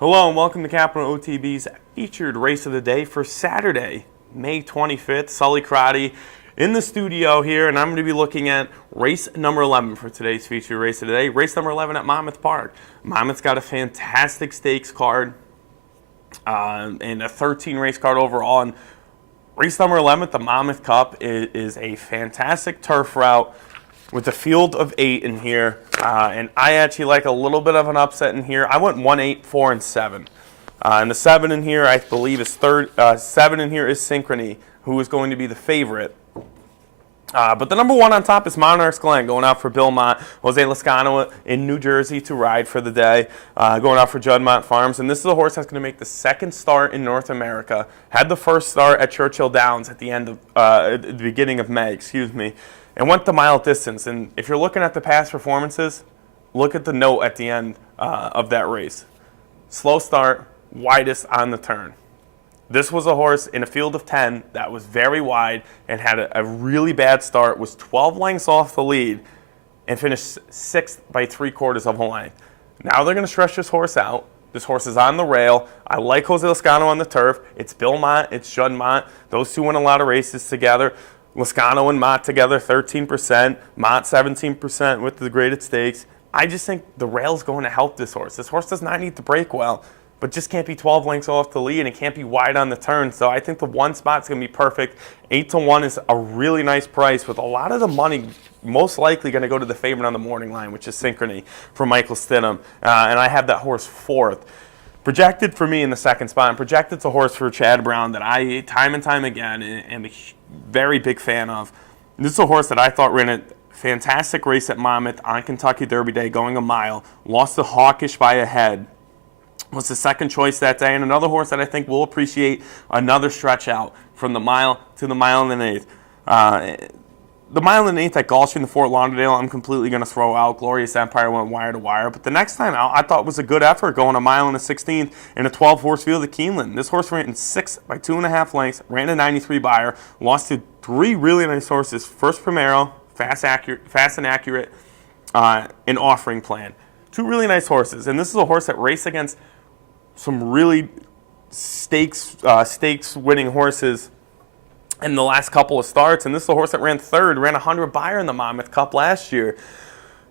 Hello and welcome to Capital OTB's featured race of the day for Saturday, May 25th. Sully Crotty in the studio here, and I'm going to be looking at race number 11 for today's featured race of the day. Race number 11 at Monmouth Park. Monmouth's got a fantastic stakes card and a 13 race card overall. And race number 11, the Monmouth Cup, is a fantastic turf route with a field of 8 in here, and I actually like a little bit of an upset in here. I went 1, 8, 4, and 7. And the 7 in here, I believe, is third. 7 in here is Synchrony, who is going to be the favorite. But the number 1 on top is Monarch's Glen, going out for Bill Mott. Jose Lascano in New Jersey to ride for the day, going out for Judd Mott Farms. And this is a horse that's going to make the second start in North America. Had the first start at Churchill Downs at the end of at the beginning of May, and went the mile distance. And if you're looking at the past performances, look at the note at the end of that race. Slow start, widest on the turn. This was a horse in a field of 10 that was very wide and had a really bad start, was 12 lengths off the lead, and finished 6th by 3/4 of a length. Now they're going to stretch this horse out. This horse is on the rail. I like Jose Lascano on the turf. It's Bill Mott, it's Judd Mott. Those two win a lot of races together. Lascano and Mott together, 13%. Mott, 17% with the graded stakes. I just think the rail's going to help this horse. This horse does not need to break well, but just can't be 12 lengths off the lead and it can't be wide on the turn. So I think the 1 spot's going to be perfect. 8-1 is a really nice price, with a lot of the money most likely going to go to the favorite on the morning line, which is Synchrony for Michael Stidham. And I have that horse 4th. Projected for me in the 2nd spot, and projected's a horse for Chad Brown that I, time and time again, am a very big fan of. This is a horse that I thought ran a fantastic race at Monmouth on Kentucky Derby Day, going a mile. Lost to Hawkish by a head. Was the second choice that day, and another horse that I think will appreciate another stretch out from the mile to the mile and an 1/8. The mile and an 1/8 at Gulfstream, the Fort Lauderdale, I'm completely going to throw out. Glorious Empire went wire to wire. But the next time out, I thought was a good effort, going a mile and a 1/16 in a 12-horse field at Keeneland. This horse ran in 6 by 2.5 lengths, ran a 93 buyer, lost to 3 really nice horses. First Primero, fast and accurate, and Offering Plan. 2 really nice horses. And this is a horse that raced against some really stakes winning horses in the last couple of starts, and this is a horse that ran 3rd, ran a 100 buyer in the Monmouth Cup last year.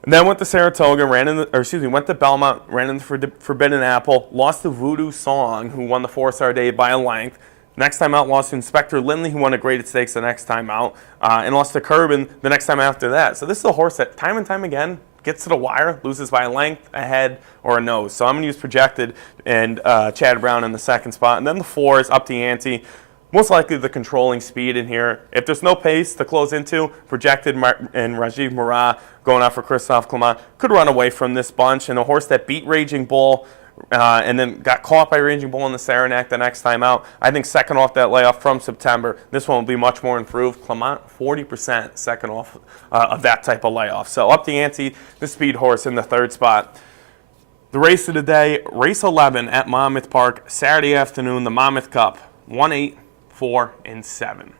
And then went to Saratoga, went to Belmont, ran in the Forbidden Apple, lost to Voodoo Song, who won the 4-star day by a length. Next time out, lost to Inspector Lindley, who won a graded stakes the next time out, and lost to Kerbin the next time after that. So this is a horse that time and time again gets to the wire, loses by a length, a head, or a nose. So I'm going to use projected and Chad Brown in the 2nd spot. And then the 4 is up the ante. Most likely the controlling speed in here. If there's no pace to close into, projected and Rajiv Murat going out for Christophe Clement could run away from this bunch. And a horse that beat Raging Bull and then got caught by Raging Bull in the Saranac the next time out, I think second off that layoff from September, this one will be much more improved. Clement, 40% second off of that type of layoff. So up the ante, the speed horse in the 3rd spot. The race of the day, race 11 at Monmouth Park, Saturday afternoon, the Monmouth Cup, 1, 8, 4, and 7.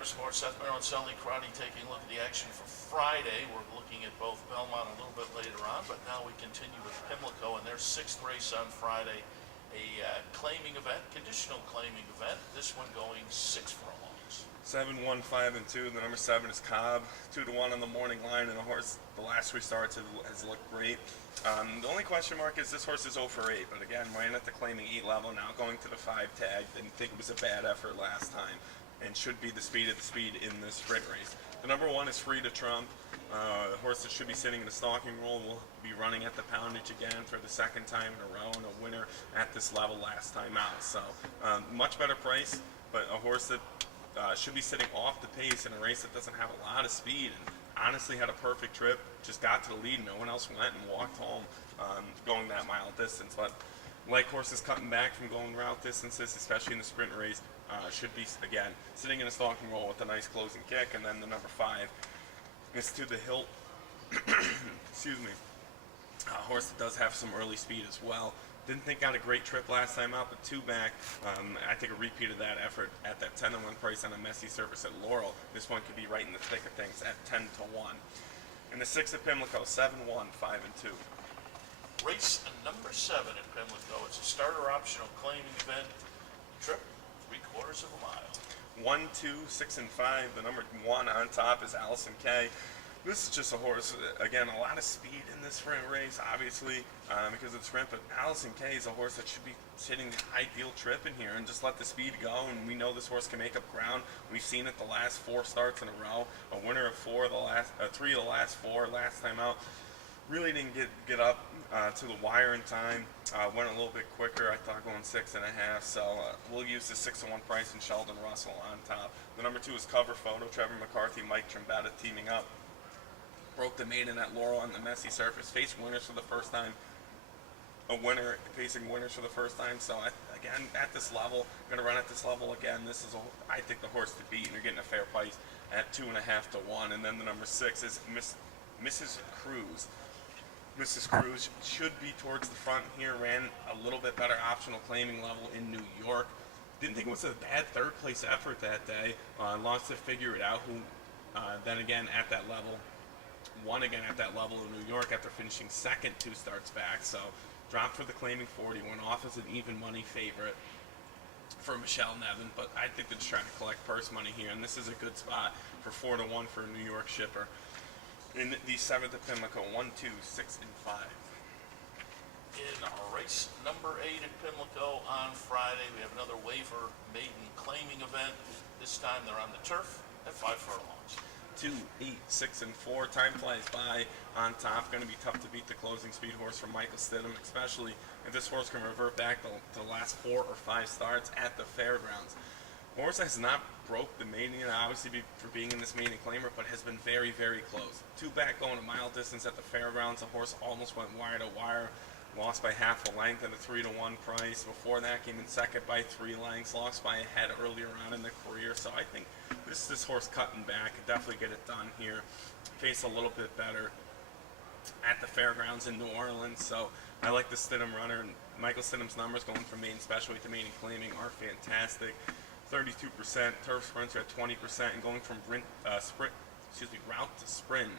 Pepper Sports, Seth Merrill and Sully Crotty taking a look at the action for Friday. We're looking at both Belmont a little bit later on, but now we continue with Pimlico and their sixth race on Friday. A claiming event, conditional claiming event. This one going 6 furlongs. 7, 1, 5, and 2. The number 7 is Cobb. 2-1 on the morning line, and the horse, the last 3 starts has looked great. The only question mark is this horse is 0 for 8, but again, ran at the claiming 8 level, now going to the 5 tag. Didn't think it was a bad effort last time, and should be the speed in this sprint race. The number 1 is Free to Trump. A horse that should be sitting in a stalking role will be running at the poundage again for the second time in a row, and a winner at this level last time out. So much better price, but a horse that should be sitting off the pace in a race that doesn't have a lot of speed, and honestly had a perfect trip, just got to the lead, no one else went, and walked home going that mile distance. But like horses cutting back from going route distances, especially in the sprint race, should be, again, sitting in a stalking roll with a nice closing kick. And then the number 5 is To the Hilt. Excuse me. A horse that does have some early speed as well. Didn't think got a great trip last time out, but 2 back. I think a repeat of that effort at that 10-1 price on a messy surface at Laurel. This one could be right in the thick of things at 10-1. And the 6 at Pimlico, 7, 1, 5, and 2. Race number 7 at Pimlico. It's a starter optional claiming event. Trip 3/4 of a mile. 1, 2, 6, and 5. The number 1 on top is Allison K. This is just a horse, again, a lot of speed in this sprint race, obviously, because it's sprint, but Allison K is a horse that should be sitting the ideal trip in here and just let the speed go, and we know this horse can make up ground. We've seen it the last 4 starts in a row, a winner of 3 of the last 4 last time out. Really didn't get up to the wire in time, went a little bit quicker, I thought going 6.5, so we'll use the 6-1 price and Sheldon Russell on top. The number 2 is Cover Photo, Trevor McCarthy, Mike Trombetta teaming up. Broke the maiden at Laurel on the messy surface, faced winners for the first time. Facing winners for the first time. So again, at this level, going to run at this level again. This is, I think, the horse to beat, and you're getting a fair price at 2.5-1. And then the number 6 is Mrs. Cruz. Mrs. Cruz should be towards the front here. Ran a little bit better optional claiming level in New York. Didn't think it was a bad third place effort that day. Lost to Figure It Out, who then again at that level. Won again at that level in New York after finishing second 2 starts back. So dropped for the claiming 40, went off as an even money favorite for Michelle Nevin, but I think they're just trying to collect purse money here, and this is a good spot for 4-1 for a New York shipper. In the 7th at Pimlico, 1, 2, 6, and 5. In race number 8 at Pimlico on Friday, we have another waiver maiden claiming event. This time they're on the turf at 5 furlongs. 2, 8, 6, and 4. Time flies by on top. Going to be tough to beat the closing speed horse from Michael Stidham, especially if this horse can revert back to the last 4 or 5 starts at the fairgrounds. Horse has not broke the maiden, obviously for being in this maiden claimer, but has been very, very close. 2 back going a mile distance at the fairgrounds. The horse almost went wire to wire. Lost by half a length at a 3-1 price. Before that, came in second by 3 lengths. Lost by a head earlier on in the career. So I think this horse cutting back could definitely get it done here. Face a little bit better at the fairgrounds in New Orleans. So I like the Stidham runner. And Michael Stidham's numbers going from maiden specialty to maiden claiming are fantastic. 32%. Turf sprints are at 20%, and going from route to sprint.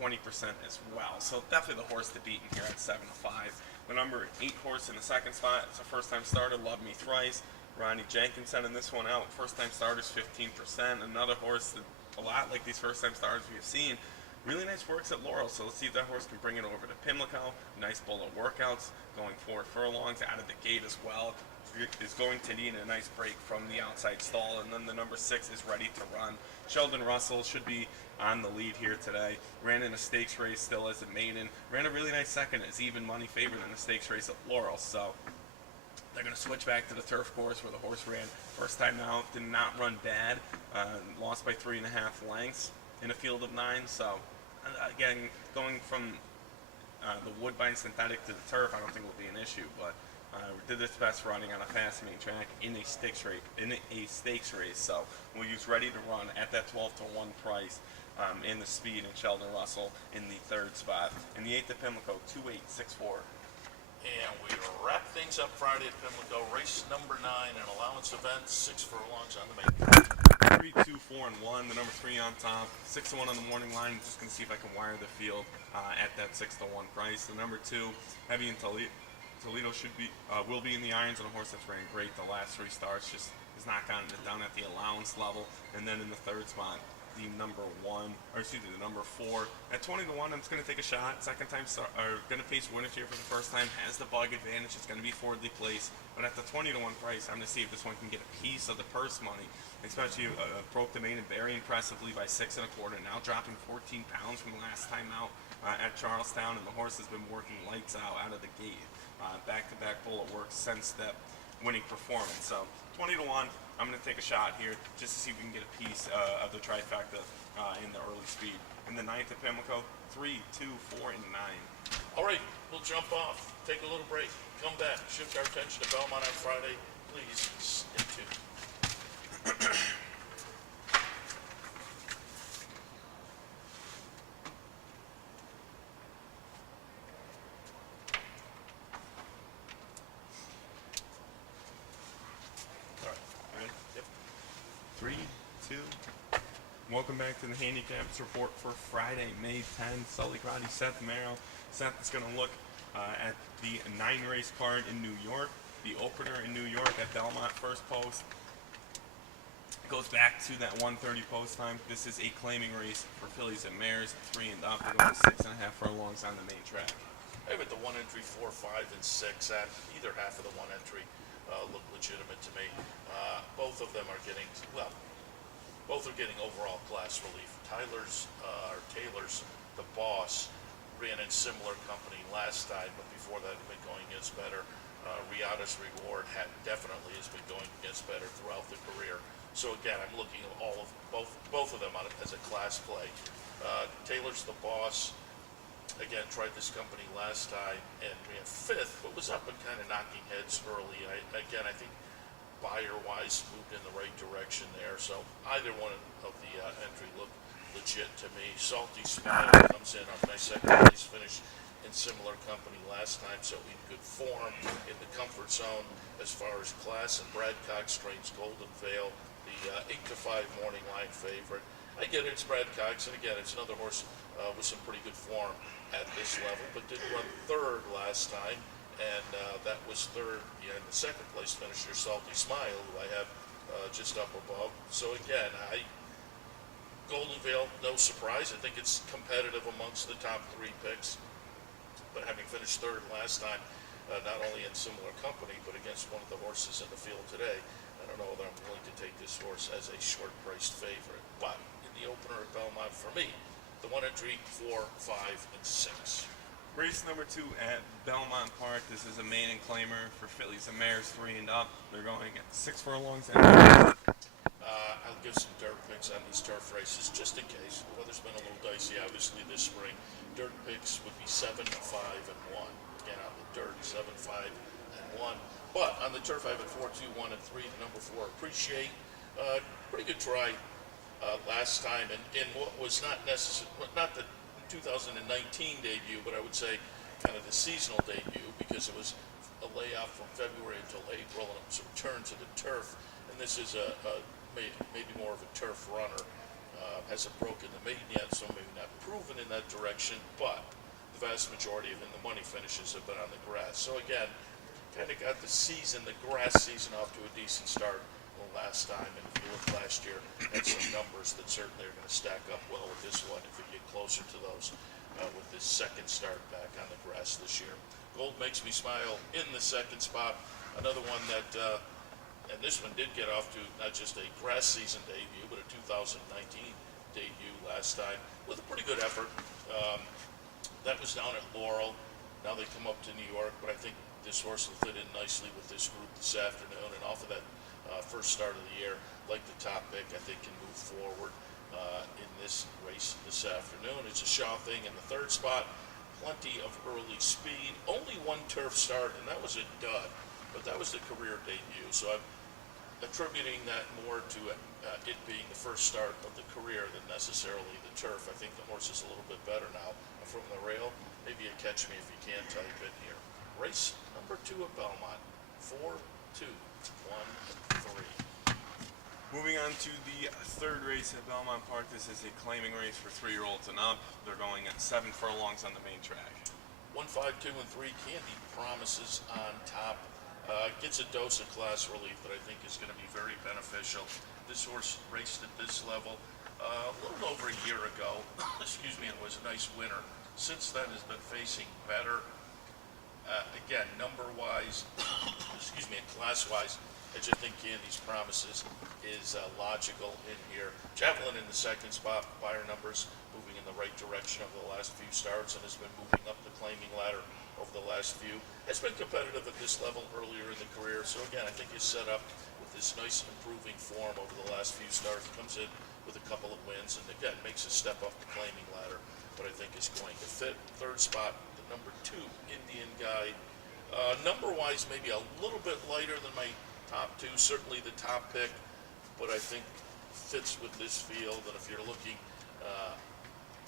20% as well. So definitely the horse to beat in here at 7-5. The number 8 horse in the 2nd spot. It's a first-time starter, Love Me Thrice. Ronnie Jenkins sending this one out. First-time starters, 15%. Another horse that, a lot like these first-time starters we have seen, really nice works at Laurel. So let's see if that horse can bring it over to Pimlico. Nice bowl of workouts, going 4 furlongs out of the gate as well. Is going to need a nice break from the outside stall, and then the number 6 is ready to run. Sheldon Russell should be on the lead here today. Ran in a stakes race still as a maiden. Ran a really nice second as even money favorite in the stakes race at Laurel. So they're going to switch back to the turf course where the horse ran first time out. Did not run bad. Lost by 3.5 lengths in a field of 9. So again, going from the Woodbine synthetic to the turf, I don't think will be an issue, but did its best running on a fascinating track in a stakes race. So we'll use ready to run at that 12-1 price in the speed, and Sheldon Russell in the 3rd spot. In the 8th at Pimlico, 2, 8, 6, 4. And we wrap things up Friday at Pimlico. Race number 9, an allowance event, 6 furlongs on the main. 3, 2, 4, and 1. The number 3 on top. 6 to 1 on the morning line. I'm just going to see if I can wire the field at that 6 to 1 price. The number 2, Heavy and Toledo will be in the irons on a horse that's ran great the last 3 starts. Just has not gotten it down at the allowance level. And then in the third spot, the number 4 at 20 to 1. I'm just going to take a shot. Second time going to face winners here for the first time. Has the bug advantage. It's going to be forwardly placed. But at the 20 to 1 price, I'm going to see if this one can get a piece of the purse money. Especially broke the main and very impressively by 6 1/4. Now dropping 14 pounds from last time out at Charlestown, and the horse has been working lights out of the gate. Back-to-back bullet work since that winning performance. So 20 to 1. I'm going to take a shot here just to see if we can get a piece of the trifecta in the early speed. And the 9th at Pimlico, 3, 2, 4, and 9. All right, we'll jump off, take a little break, come back, shift our attention to Belmont on Friday. Please stay tuned. All right, Ready? yep. 3, 2. Welcome back to the Handicaps Report for Friday, May 10th. Sully Crotty, Seth Merrill. Seth is going to look at the 9-race card in New York, the opener in New York at Belmont first post. It goes back to that 1:30 post time. This is a claiming race for fillies and mares, 3 and up. We're going 6.5 furlongs on the main track. Hey, but the 1 entry, 4, 5, and 6 at either half of the 1 entry look legitimate to me. Both of them are getting, well, both are getting overall class relief. Taylor's, the boss, ran in similar company last time, but before that had been going against better. Riata's Reward definitely has been going against better throughout the career. So again, I'm looking at both of them as a class play. Taylor's the boss. Again, tried this company last time and ran 5th, but was up and kind of knocking heads early. I think buyer-wise moved in the right direction there. So either one of the entry look legit to me. Salty Smile comes in off nice second place finish in similar company last time, so in good form, in the comfort zone as far as class. And Brad Cox trains Golden Veil, the 8 to 5 morning line favorite. I get it, it's Brad Cox, and again, it's another horse with some pretty good form at this level, but did run 3rd last time, and that was 3rd behind the second place finisher, Salty Smile, who I have just up above. So again, Golden Veil, no surprise. I think it's competitive amongst the top 3 picks, but having finished 3rd last time, not only in similar company, but against one of the horses in the field today, I don't know whether I'm willing to take this horse as a short-priced favorite. But in the opener at Belmont, for me, the 1 entry, 4, 5, and 6. Race number 2 at Belmont Park. This is a maiden claimer for fillies and mares 3 and up. They're going at 6 furlongs. I'll give some dirt picks on these turf races just in case. The weather's been a little dicey, obviously, this spring. Dirt picks would be 7, 5, and 1. Again, on the dirt, 7, 5, and 1. But on the turf, I have it 4, 2, 1, and 3. The number 4, Appreciate. Pretty good try last time, and in what was not the 2019 debut, but I would say kind of the seasonal debut, because it was a layoff from February until April, and it was a return to the turf. And this is maybe more of a turf runner. Hasn't broken the maiden yet, so maybe not proven in that direction, but the vast majority of the money finishes have been on the grass. So again, kind of got the grass season off to a decent start last time, and if you look last year at some numbers that certainly are going to stack up well with this one if we get closer to those with this second start back on the grass this year. Gold Makes Me Smile in the 2nd spot. Another one that, and this one did get off to not just a grass season debut, but a 2019 debut last time with a pretty good effort. That was down at Laurel. Now they come up to New York, but I think this horse will fit in nicely with this group this afternoon, and off of that first start of the year, like the top pick, I think can move forward in this race this afternoon. It's a Shaw thing in the 3rd spot. Plenty of early speed. Only 1 turf start, and that was a dud, but that was the career debut. So I'm attributing that more to it being the first start of the career than necessarily the turf. I think the horse is a little bit better now from the rail. Maybe a catch me if you can type in here. Race number 2 at Belmont. 4, 2, 1, 3. Moving on to the third race at Belmont Park. This is a claiming race for 3-year-olds and up. They're going at 7 furlongs on the main track. 1, 5, 2, and 3. Candy Promises on top. Gets a dose of class relief that I think is going to be very beneficial. This horse raced at this level a little over a year ago. Excuse me, and was a nice winner. Since then has been facing better. Again, number-wise, excuse me, and class-wise, I just think Candy's Promises is logical in here. Javelin in the second spot, buyer numbers moving in the right direction over the last few starts and has been moving up the claiming ladder over the last few. Has been competitive at this level earlier in the career, so again, I think he's set up with this nice improving form over the last few starts. Comes in with a couple of wins and again, makes a step up the claiming ladder, but I think is going to fit. Third spot, the number 2 Indian Guide. Number-wise, maybe a little bit lighter than my top 2, certainly the top pick, but I think fits with this field. And if you're looking,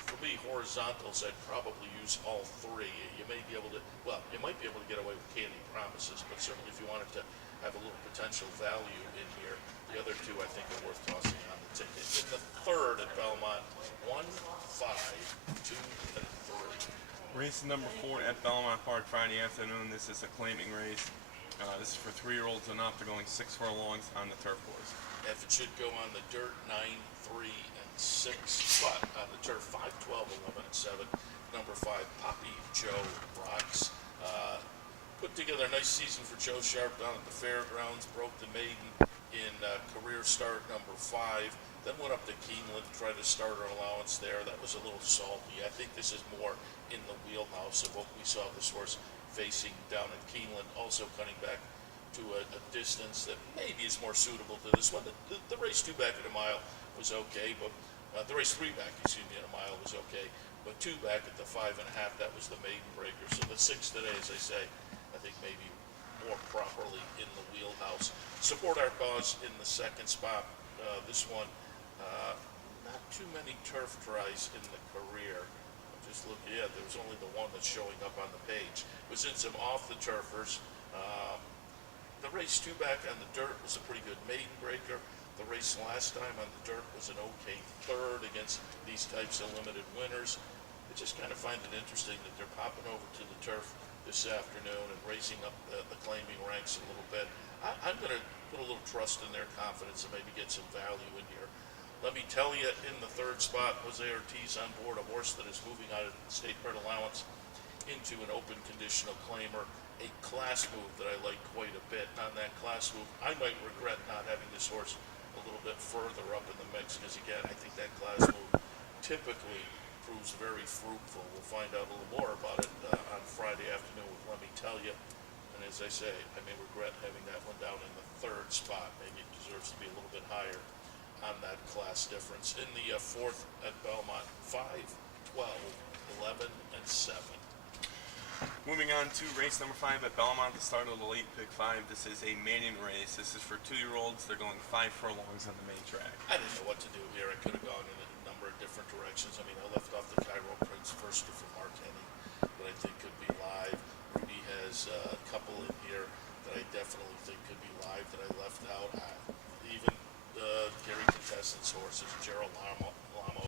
for me, horizontals, I'd probably use all 3. You may be able to, well, you might be able to get away with Candy Promises, but certainly if you wanted to have a little potential value in here, the other 2 I think are worth tossing on the ticket. In the third at Belmont, 1, 5, 2, and 3. Race number 4 at Belmont Park Friday afternoon. This is a claiming race. This is for 3-year-olds and up. They're going 6 furlongs on the turf course. If it should go on the dirt, 9, 3, and 6, but on the turf, 5, 12, 11, and 7. Number 5, Poppy Joe Rocks. Put together a nice season for Joe Sharp down at the fairgrounds. Broke the maiden in career start number 5. Then went up to Keeneland to try to start her allowance there. That was a little salty. I think this is more in the wheelhouse of what we saw this horse facing down at Keeneland. Also cutting back to a distance that maybe is more suitable to this one. The race 2 back at a mile was okay, but the race 3 back, excuse me, at a mile was okay. But 2 back at the 5.5, that was the maiden breaker. So the 6 today, as I say, I think maybe more properly in the wheelhouse. Support our cause in the second spot. This one, not too many turf tries in the career. I'm just looking, yeah, there was only the one that's showing up on the page. Was in some off the turfers. The race 2 back on the dirt was a pretty good maiden breaker. The race last time on the dirt was an okay third against these types of limited winners. I just kind of find it interesting that they're popping over to the turf this afternoon and raising up the claiming ranks a little bit. I'm going to put a little trust in their confidence and maybe get some value in here. Let me tell you, in the third spot, Jose Ortiz on board, a horse that is moving out of state bred allowance into an open conditional claimer. A class move that I like quite a bit. On that class move, I might regret not having this horse a little bit further up in the mix because, again, I think that class move typically proves very fruitful. We'll find out a little more about it on Friday afternoon with Let Me Tell You. And as I say, I may regret having that one down in the third spot. Maybe it deserves to be a little bit higher on that class difference. In the fourth at Belmont, 5, 12, 11, and 7. Moving on to race number 5 at Belmont, the start of the late pick 5. This is a maiden race. This is for 2-year-olds. They're going 5 furlongs on the main track. I didn't know what to do here. I could have gone in a number of different directions. I mean, I left off the Cairo Prince first for Mark Henny that I think could be live. Ruby has a couple in here that I definitely think could be live that I left out. Even Gary Contestant's horses, Gerald